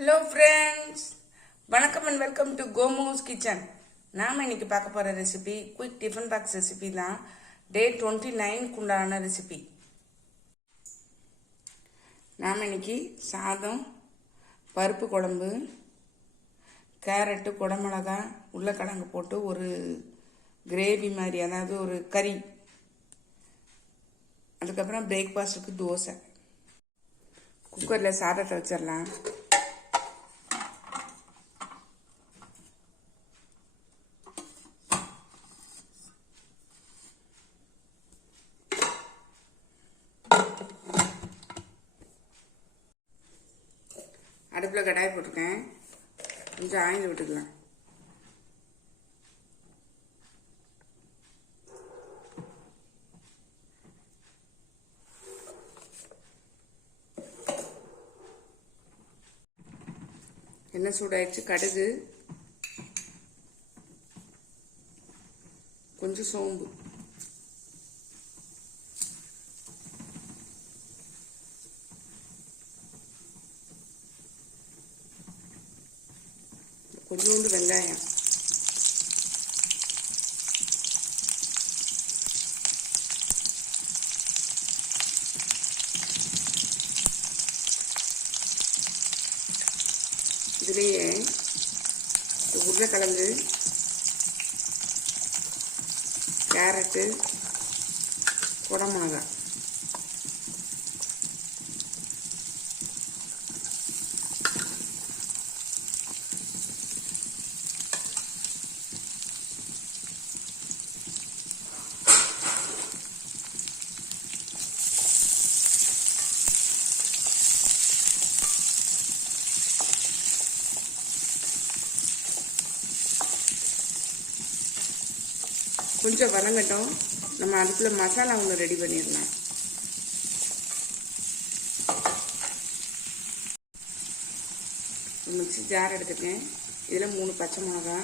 Hello friends, வணக்கம் and welcome to கோமோஸ் kitchen. நாம் இன்னைக்கு பார்க்க போகிற recipe quick tiffin box recipe தான். டே 29க்கு உண்டான ரெசிபி. நாம் இன்னைக்கு சாதம், பருப்பு குழம்பு, கேரட்டு, குடமிளகா, உருளைக்கிழங்கு போட்டு ஒரு கிரேவி மாதிரி, அதாவது ஒரு கறி. அதுக்கப்புறம் பிரேக்ஃபாஸ்ட்டுக்கு தோசை. குக்கரில் சாதத்தை வச்சிடலாம். அடுப்பில் கடாய் போட்டிருக்கேன். கொஞ்சம் ஆயில் விட்டுக்கலாம். எண்ணெய் சூடாயிடுச்சு. கடுகு, கொஞ்சம் சோம்பு, கொஞ்சோண்டு வெங்காயம், இதுலேயே உருளைக்கிழங்கு, கேரட்டு, குடமிளகா, கொஞ்சம் வதங்கட்டும். நம்ம அதுக்குள்ள மசாலா ஒன்று ரெடி பண்ணிடலாம். மிக்ஸி ஜார் எடுத்துக்கேன். இதில் 3 பச்சை மிளகா,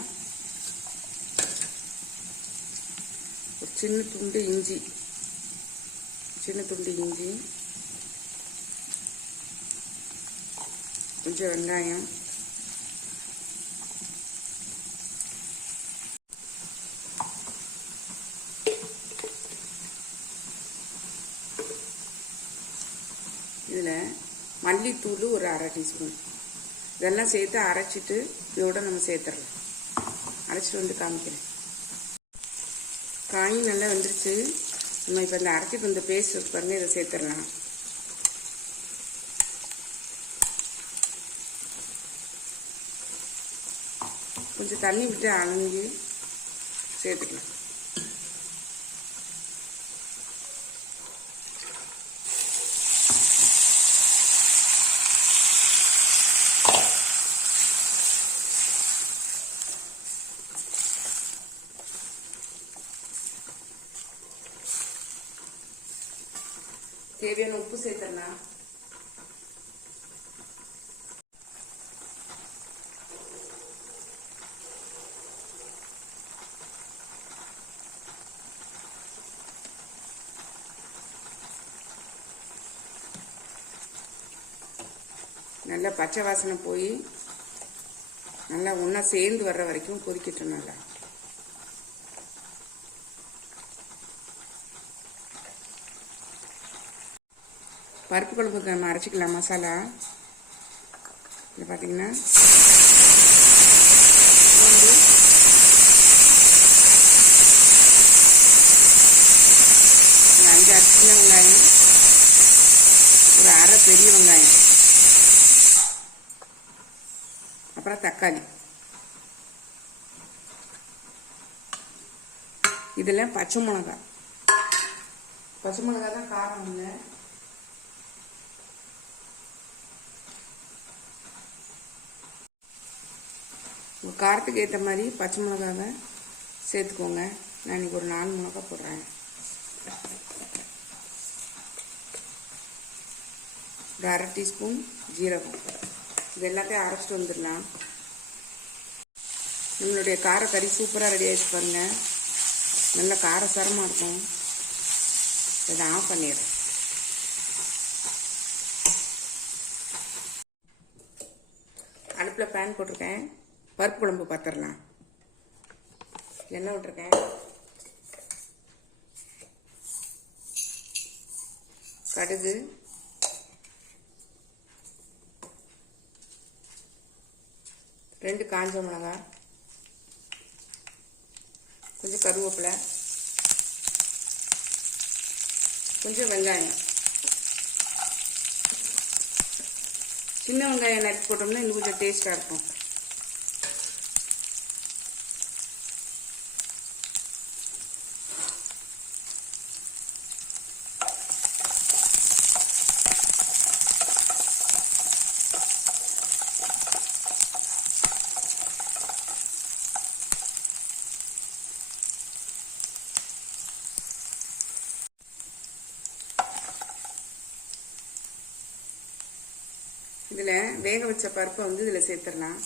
ஒரு சின்ன துண்டு இஞ்சி, கொஞ்சம் வெங்காயம், இதில் மல்லித்தூள் ஒரு 1/2 டீஸ்பூன், இதெல்லாம் சேர்த்து அரைச்சிட்டு இதோட நம்ம சேர்த்துடலாம். அரைச்சிட்டு வந்து காமிக்கிறேன். காய் நல்லா வந்துருச்சு. நம்ம இப்போ இந்த அரைச்சிட்டு வந்த பேஸ்ட் பாருங்க, இதை சேர்த்துடலாம். கொஞ்சம் தண்ணி விட்டு அலங்கி சேர்த்துக்கலாம். தேவையான உப்பு சேர்த்துடலாம். நல்லா பச்சை வாசனை போய் நல்லா ஒன்றா சேர்ந்து வர்ற வரைக்கும் கொதிக்கட்டும். நல்லா பருப்பு குழம்புக்கு நம்ம அரைச்சிக்கலாம் மசாலா. இதில் பார்த்தீங்கன்னா 5-6 சின்ன வெங்காயம், ஒரு 1/2 பெரிய வெங்காயம், அப்புறம் தக்காளி. இதில் பச்சை மிளகா தான் காரம் இல்லை. உங்கள் காரத்துக்கு ஏற்ற மாதிரி பச்சை மிளகாவை சேர்த்துக்கோங்க. நான் இன்றைக்கி ஒரு 4 மிளகா போடுறேன். ஒரு 1/2 டீஸ்பூன் ஜீரகம். இது எல்லாத்தையும் அரைச்சிட்டு வந்துடலாம். நம்மளுடைய காரக்கறி சூப்பராக ரெடி ஆகிடுச்சு பாருங்கள். நல்ல காரசாரமாக இருக்கும். இதை ஆஃப் பண்ணிடுறேன். அடுப்பில் பேன் போட்டிருக்கேன். பருப்பு குழம்பு பார்த்துடலாம். எண்ணெய் விட்டுருக்கேன். கடுகு, ரெண்டு காஞ்ச மிளகாய், கொஞ்சம் கருவேப்பிலை, கொஞ்சம் வெங்காயம். சின்ன வெங்காயம் நறுக்கி போட்டோம்னா இன்னும் கொஞ்சம் டேஸ்ட்டாக இருக்கும். இதில் வேக வச்ச பருப்பை வந்து இதில் சேர்த்துடலாம்.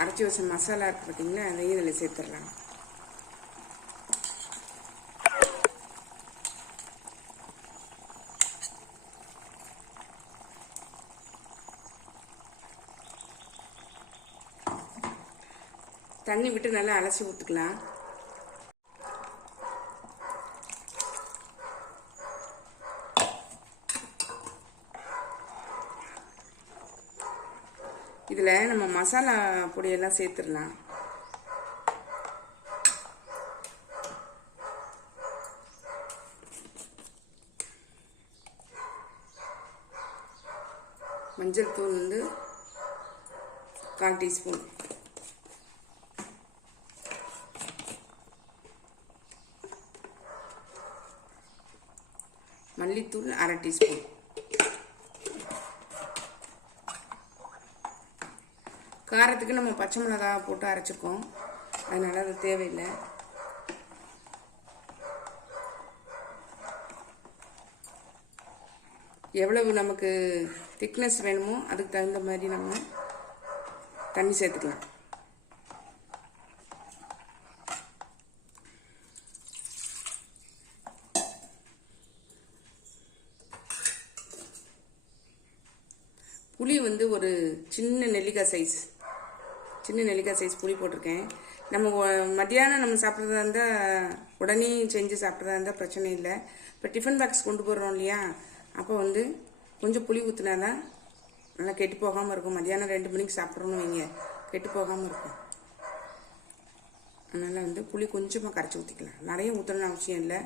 அரைச்சி வச்ச மசாலா இருக்கு பார்த்தீங்களா, அதையும் இதில் சேர்த்துடலாம். தண்ணி விட்டு நல்லா அலசி ஊற்றிக்கலாம். இதில் நம்ம மசாலா பொடியெல்லாம் சேர்த்துடலாம். மஞ்சள் தூள் வந்து 1/4 டீஸ்பூன், மல்லித்தூள் 1/2 டீஸ்பூன், காரத்துக்கு நம்ம பச்சை மிளகாய் போட்டு அரைச்சிருக்கோம், அதனால அது தேவையில்லை. எவ்வளவு நமக்கு திக்னஸ் வேணுமோ அதுக்கு தகுந்த மாதிரி நம்ம தண்ணி சேர்த்துக்கலாம். புளி வந்து ஒரு சின்ன நெல்லிக்காய் சைஸ் புளி போட்டிருக்கேன். நம்ம மத்தியானம் நம்ம சாப்பிட்றதா இருந்தால் உடனே செஞ்சு சாப்பிட்றதா இருந்தால் பிரச்சனை இல்லை. இப்போ டிஃபன் பாக்ஸ் கொண்டு போடுறோம் இல்லையா, அப்போ வந்து கொஞ்சம் புளி ஊற்றினா தான் நல்லா கெட்டு போகாமல் இருக்கும். மத்தியானம் 2 மணிக்கு சாப்பிட்றோன்னு வைங்க, கெட்டு போகாமல் இருக்கும். அதனால் வந்து புளி கொஞ்சமாக கரைச்சி ஊற்றிக்கலாம். நிறைய ஊற்றணும்னு அவசியம் இல்லை.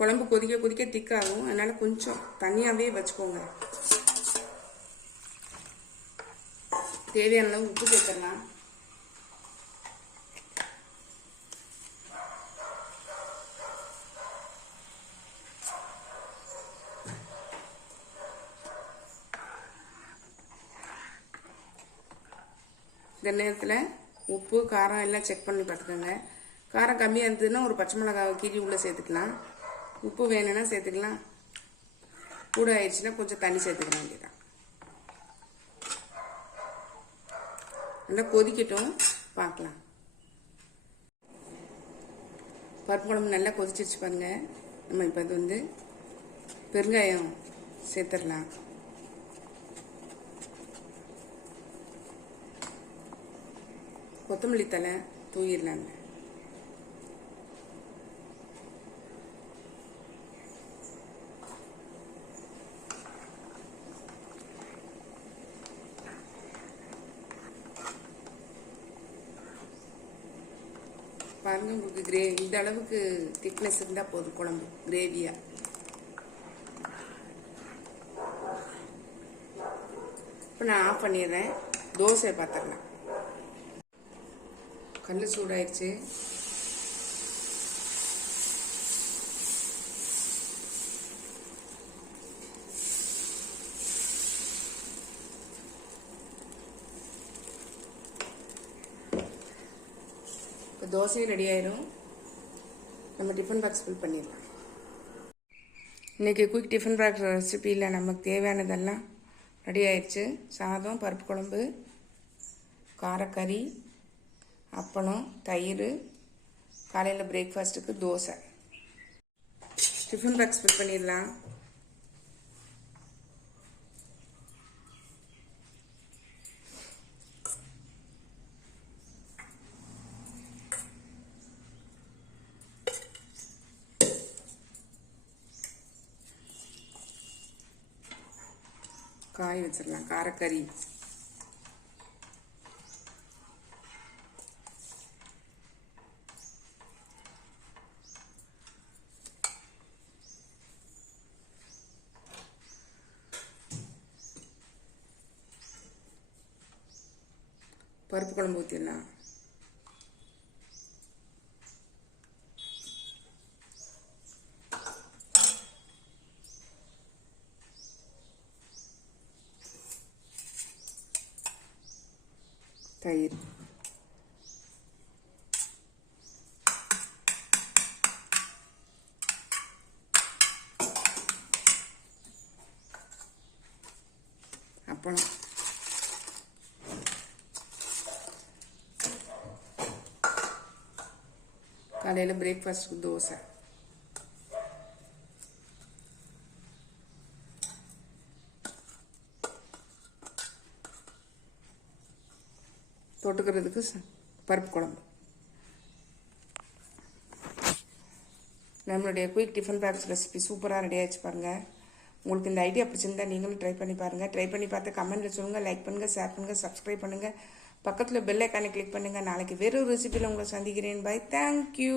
குழம்பு கொதிக்க கொதிக்க திக்காகும், அதனால கொஞ்சம் தனியாகவே வச்சுக்கோங்க. தேவையான அளவு உப்பு சேர்த்துடலாம். இந்த நேரத்தில் உப்பு காரம் எல்லாம் செக் பண்ணி பார்த்துக்கோங்க. காரம் கம்மியாக இருந்ததுன்னா ஒரு பச்சை மிளகாவை கீரி உள்ளே சேர்த்துக்கலாம். உப்பு வேணும்னா சேர்த்துக்கலாம். கூட ஆயிடுச்சுன்னா கொஞ்சம் தண்ணி சேர்த்துக்க வேண்டியதான். நல்லா கொதிக்கட்டும், பார்க்கலாம். பருப்பு குழம்பு நல்லா கொதிச்சிருச்சு பாருங்க. நம்ம இப்போ அது வந்து பெருங்காயம் சேர்த்துடலாம். கொத்தமல்லி தழை தூயிடலாங்க. பாருங்க, உங்களுக்கு இந்த அளவுக்கு திக்னஸ் இருந்தால் போதும் குழம்பு கிரேவியா. இப்போ நான் ஆஃப் பண்ணிடுறேன். தோசை பார்த்துடலாம். கல் சூடாயிடுச்சு. தோசையும் ரெடி ஆயிடும். நம்ம டிஃபன் பாக்ஸ் ஃபில் பண்ணிடலாம். இன்றைக்கி குயிக் டிஃபன் பாக்ஸ் ரெசிபியில் நமக்கு தேவையானதெல்லாம் ரெடி ஆயிடுச்சு. சாதம், பருப்பு குழம்பு, காரக்கறி, அப்பளம், தயிர், காலையில் பிரேக்ஃபாஸ்ட்டுக்கு தோசை. டிஃபன் பாக்ஸ் ஃபில் பண்ணிடலாம். காய் வச்சிடலாம். காரக்கறி, பருப்பு குழம்பு ஊற்றிடலாம். தயிர், அப்பளம், காலையில் பிரேக்ஃபாஸ்ட்டுக்கு தோசை. தொட்டுக்கிறதுக்கு பருப்பு குழம்பு. நம்மளுடைய குயிக் டிஃபன் பாக்ஸ் ரெசிபி சூப்பராக ரெடி ஆகிடுச்சு பாருங்கள். உங்களுக்கு இந்த ஐடியா பிடிச்சிருந்தா நீங்களும் ட்ரை பண்ணி பாருங்கள். ட்ரை பண்ணி பார்த்து கமெண்ட்டில் சொல்லுங்கள். லைக் பண்ணுங்கள், ஷேர் பண்ணுங்கள், சப்ஸ்கிரைப் பண்ணுங்கள். பக்கத்தில் பெல் ஐக்கானை கிளிக் பண்ணுங்கள். நாளைக்கு வேறொரு ரெசிபியில் உங்களை சந்திக்கிறேன். பை. தேங்க்யூ.